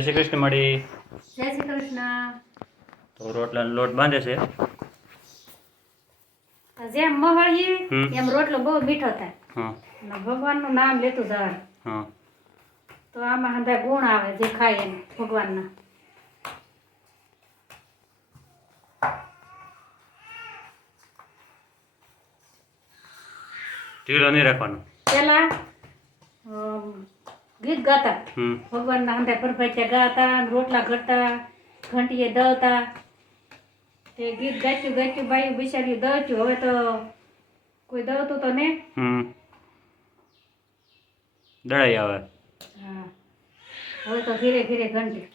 જય શ્રી કૃષ્ણ મળી. જય શ્રી કૃષ્ણ. તો રોટલાનો લોટ બાંધે છે. જેમ મહળીએ એમ રોટલો બહુ મીઠો થાય. હા. અને ભગવાનનું નામ લેતું જવાનું. હા. તો આમાં હંધા ગુણ આવે જે ખાય એને ભગવાનના. ઢીલો નહીં રાખવાનો. પેલા ગીત ગાતા ભગવાનના હંધા પરભાત્યા ગાતા, રોટલા ઘડતા, ઘંટીએ દળતા. તે ગીત ગાચ્યું ગાચ્યું બાયું બિચાર્યું દળચ્યું. હવે તો કોઈ દળતું તો ને. દળાઈ આવે. હા, હવે તો ધીરે ધીરે ઘંટી.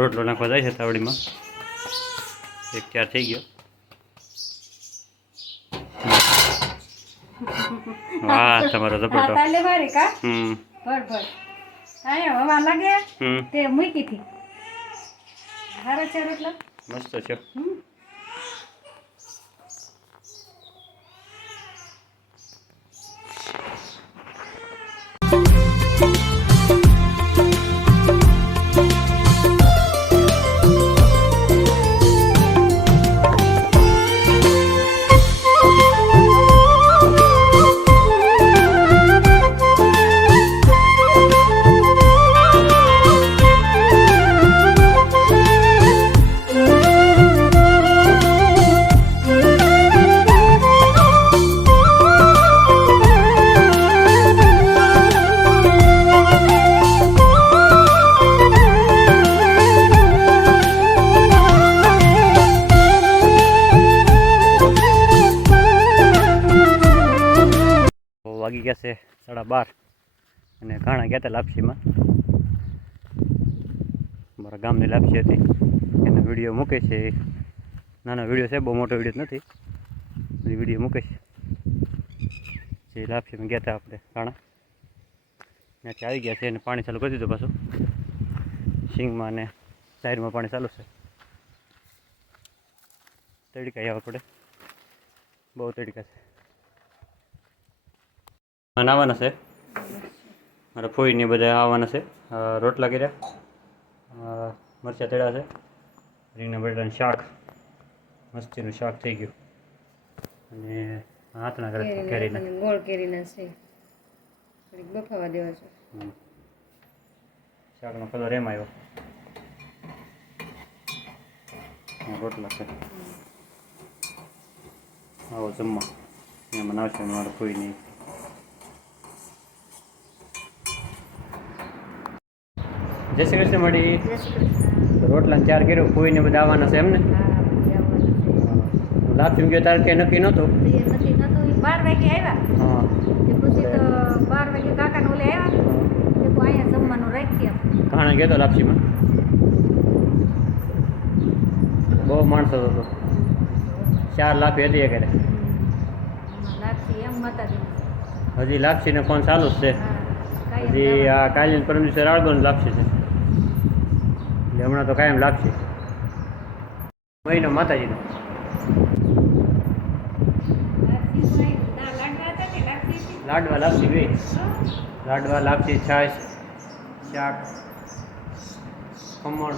રોટલો નાખવા જાય છે તાવડીમાં. એક ચાર થઈ ગયો. વાહ, તમારો ઝપટો. તાલે મારી કા ભર ભર આયા હવા લાગે તે મૂકી થી. હારો છે રોટલો, મસ્ત છે. વાગી ગયા છે 12:30 અને ઘાણા ગયા હતા લાપસીમાં. મારા ગામની લાપસી હતી એનો વિડીયો મૂકે છે. નાનો વિડીયો છે, બહુ મોટો વિડીયો નથી. એ વિડીયો મૂકે છે જે લાપસીમાં ગયા હતા આપણે ઘાણા. ત્યાંથી આવી ગયા છે અને પાણી ચાલુ કરી દીધું પાછું. સિંગમાં અને સાઈડમાં પાણી ચાલુ છે. તડકા આવવા પડે, બહુ તડકા છે. આવવાના છે મારા ફોઈને બધા આવવાના છે. રોટલા કર્યા, મરચાં તળ્યા છે, રીંગણા બટાટાનું શાક, મસ્તીનું શાક થઈ ગયું. અને હાથના કરે કેરીના ગોળ કેરીના છે, બફાવા દેવા છે. શાકનો કલર એમ આવ્યો. રોટલા છે. આવો જમવા એમાં નાવશે મારા ફોઈને. જય શ્રી કૃષ્ણ મળી. રોટલા 4 કર્યો, ફોઈને બધા આવવાના છે એમને. લાપસી ગયો તારે કે નક્કી નહોતું. 12 વાગે આવ્યા હા તે પછી તો 12 વાગે કાકાને ઓલે આવ્યા તે કોઈ અહીંયા જમવાનું રાખીએ ઘાણા ગયો તો લાપસીમાં બહુ માણસો હતો 4 લાપસી હતી એક લાપસી એમ માતાજી હજી લાપસીને ફોન ચાલુ જ છે હા હજી આ કાલે પરમ દિવસે રાળગોની લાપસી છે એટલે હમણાં તો કાયમ લાપસી મહિનો માતાજીનો લાડવા લાપસી બે લાડવા લાપસી છાશ શાક ખમણ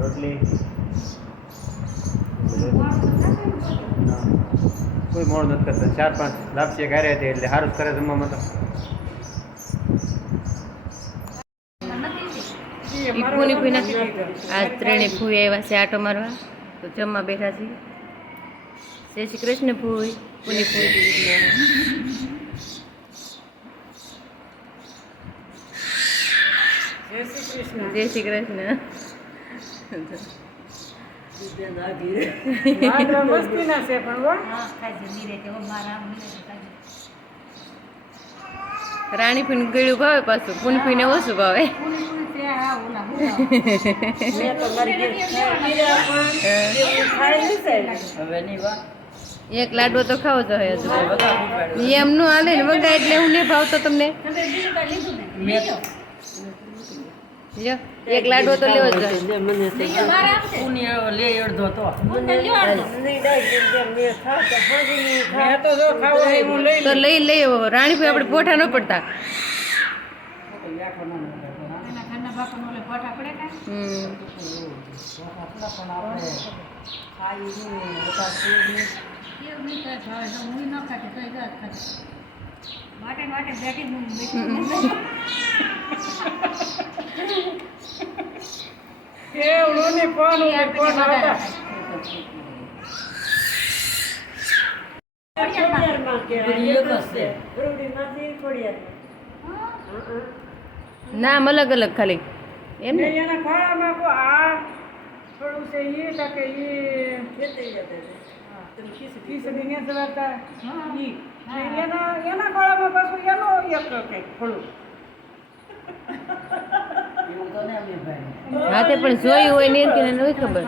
રોટલી ના કોઈ મોડ નથી કરતા 4-5 લાપસી કાર્ય હતી એટલે સારું જ કરે જમવામાં તો પૂની પૂના આજ ત્રણે ફૂઈ આવ્યા છે આટો મારવા તો જમવા બેઠા છીએ જય શ્રી કૃષ્ણ ફૂઈ પૂની ફૂઈ જય શ્રી કૃષ્ણ રાણી ફૂન ગળ્યું ભાવે પાછું પૂની ફૂઈને ઓછું ભાવે એક લાડવો તો ખાવો જોઈએ હજુ એમ નું હાલે ને વગા એટલે હું નહીં ભાવતો તમને લ્યો એક લાડવો તો લેવો જ તો લઈ રાણીભાઈ આપણે પોઠા ન પડતા નામ અલગ અલગ ખાલી એમ ને એના ખોળામાં કો આ થોડું છે એ કે ખીચડી ને જવાતા એના ખોળામાં પાછું એનો એક કે થોડું હા તે પણ જોયું હોય ને કે નથી ખબર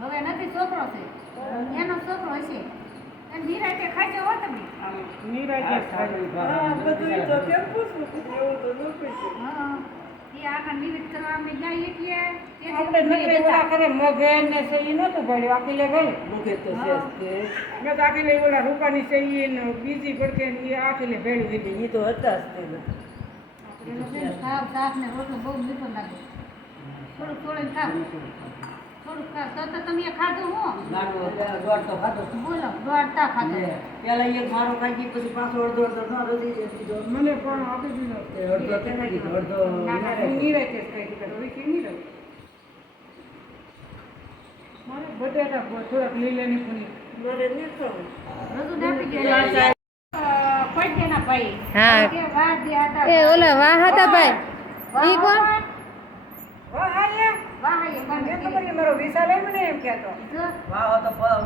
હવે નથી છોકરો છે એનો છોકરો હશે નિરાતે ખાજો હો તમે નિરાતે ખાજો બધું તો કેમ પૂછું એવું તો નથી હા એ આખા નિવેદ કરવા અમે જઈએ છીએ આપણે નકરે ઓલા કરે મગે ને છે ઈ નતું ભળ્યું આખી લે ગઈ મગે તો છે મેં તો આખી લે ઓલા રૂપાની છે ઈ ને બીજી પડકે ઈ આખી લે ભેળી દીધી ઈ તો હતા જ તે ખાવ શાક ને રોટલો બહુ મીઠો લાગે થોડું થોડું ખાવ થોડુંક તો તમે ખાધું હું દોડ તો ખાધો બોલો દોડતા ખાધો પેલા એક મારો ખાઈ પછી પાછો અડધો અડધો ન રધી દીધો મને પણ આપી દીધો અડધો કે ખાઈ દીધો અડધો નીરે કે ખાઈ દીધો હવે કે નીરે મારે બટેટા થોડાક લીલાની પૂરી મારે ન ખાવું રજુ નાપી ગયા પૈકેના ભાઈ હા કે વાહ દે હતા એ ઓલા વાહ હતા ભાઈ ઈ કોણ વાહ મારો વિશાલ એમ ને એમ કહેતો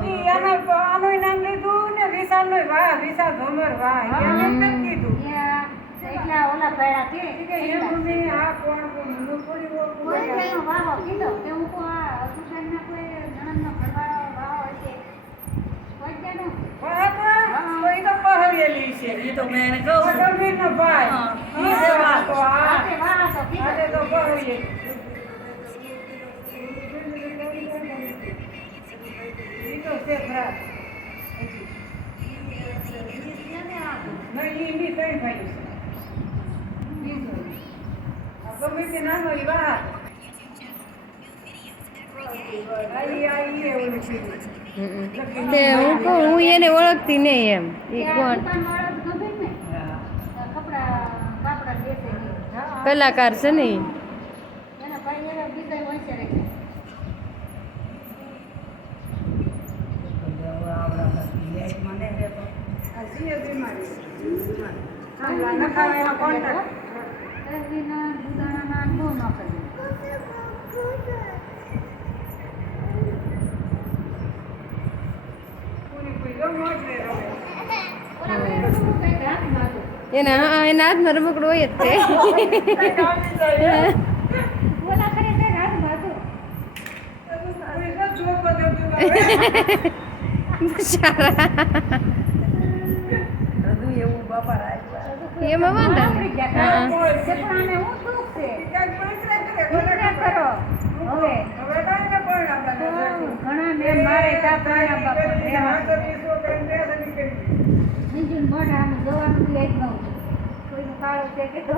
ઈ આનું નામ લીધું ને વિશાલ નો વાહ વિશાલ ભમર વાહ એમ કીધું એટલા ઓલા પેડા કે એમ મમ્મી આ કોણ હું થોડી વાહ કીધો કે હું કો આ સુધારના કોઈ નણંદનો ઘરવાળો વાહ હશે કોઈ જાનો વાહ તો ઈ તો પહરેલી છે ઈ તો મેં કહું ગંભીરનો ભાઈ ઈ છે વાહ તો આ તો કીધો તો પહરેલી તે હું કહું હું એને ઓળખતી નહીં એમ ઈ કોણ કલાકાર છે ને ઈ એના હાથમાં રમકડું હોય જ તે બોલા કરે છે હાથમાં હતું. એમાં વાંધો આપણી નહીં. ગયા. હા. છે પણ આને હું દુઃખ છે. વિચાર કરો હવે ઘણા ને મારે તા પ્રાણા બાપા નીંજુન મોઢા આમ જોવાનું બી એક નવું કોઈનું કાળું છે કે તો